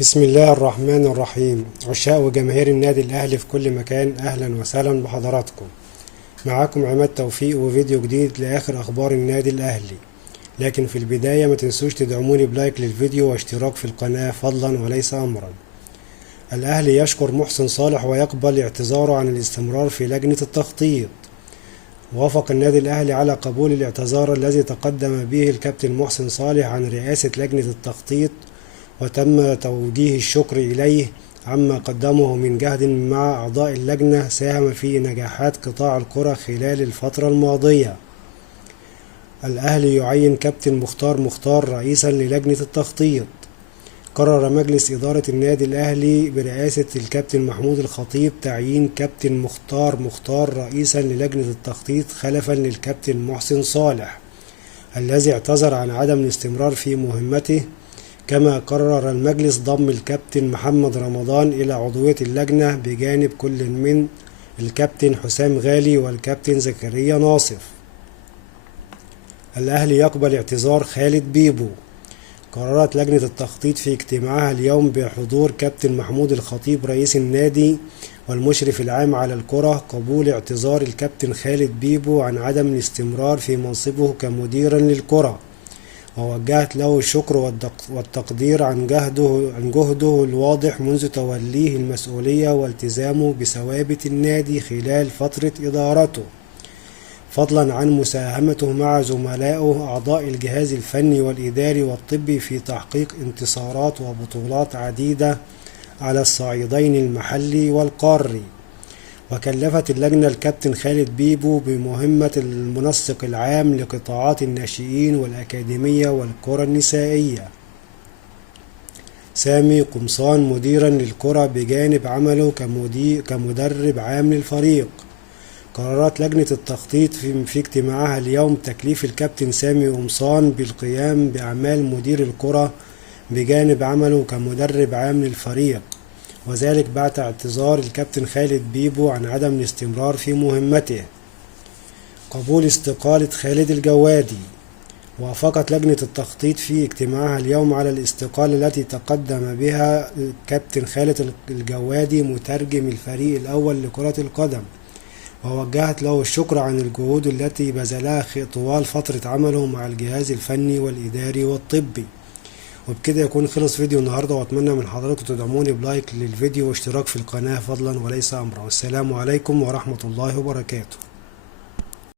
بسم الله الرحمن الرحيم. عشاق وجماهير النادي الأهلي في كل مكان، أهلا وسهلا بحضراتكم. معاكم عماد توفيق وفيديو جديد لآخر أخبار النادي الأهلي. لكن في البداية ما تنسوش تدعموني بلايك للفيديو واشتراك في القناة فضلا وليس أمرا. الأهلي يشكر محسن صالح ويقبل اعتذاره عن الاستمرار في لجنة التخطيط. وافق النادي الأهلي على قبول الاعتذار الذي تقدم به الكابتن محسن صالح عن رئاسة لجنة التخطيط، وتم توجيه الشكر إليه عما قدمه من جهد مع أعضاء اللجنة ساهم في نجاحات قطاع الكرة خلال الفترة الماضية. الأهلي يعين كابتن مختار رئيسا للجنة التخطيط. قرر مجلس إدارة النادي الأهلي برئاسة الكابتن محمود الخطيب تعيين كابتن مختار رئيسا للجنة التخطيط خلفا للكابتن محسن صالح الذي اعتذر عن عدم الاستمرار في مهمته. كما قرر المجلس ضم الكابتن محمد رمضان إلى عضوية اللجنة بجانب كل من الكابتن حسام غالي والكابتن زكريا ناصف. الأهلي يقبل اعتذار خالد بيبو. قررت لجنة التخطيط في اجتماعها اليوم بحضور كابتن محمود الخطيب رئيس النادي والمشرف العام على الكرة قبول اعتذار الكابتن خالد بيبو عن عدم الاستمرار في منصبه كمديرا للكرة، ووجهت له الشكر والتقدير عن جهده الواضح منذ توليه المسؤولية والتزامه بثوابت النادي خلال فترة إدارته، فضلا عن مساهمته مع زملائه أعضاء الجهاز الفني والإداري والطبي في تحقيق انتصارات وبطولات عديدة على الصعيدين المحلي والقاري. وكلفت اللجنة الكابتن خالد بيبو بمهمة المنسق العام لقطاعات الناشئين والأكاديمية والكرة النسائية سامي قمصان مديرا للكرة بجانب عمله كمدرب عام للفريق. قررت لجنة التخطيط في اجتماعها اليوم تكليف الكابتن سامي قمصان بالقيام بأعمال مدير الكرة بجانب عمله كمدرب عام للفريق، وذلك بعد اعتذار الكابتن خالد بيبو عن عدم الاستمرار في مهمته. قبول استقالة خالد الجوادي. وافقت لجنة التخطيط في اجتماعها اليوم على الاستقالة التي تقدم بها الكابتن خالد الجوادي مترجم الفريق الأول لكرة القدم، ووجهت له الشكر عن الجهود التي بذلها طوال فترة عمله مع الجهاز الفني والإداري والطبي. وبكده يكون خلص فيديو النهاردة، واتمنى من حضراتكم تدعموني بلايك للفيديو واشتراك في القناة فضلا وليس أمرا. والسلام عليكم ورحمة الله وبركاته.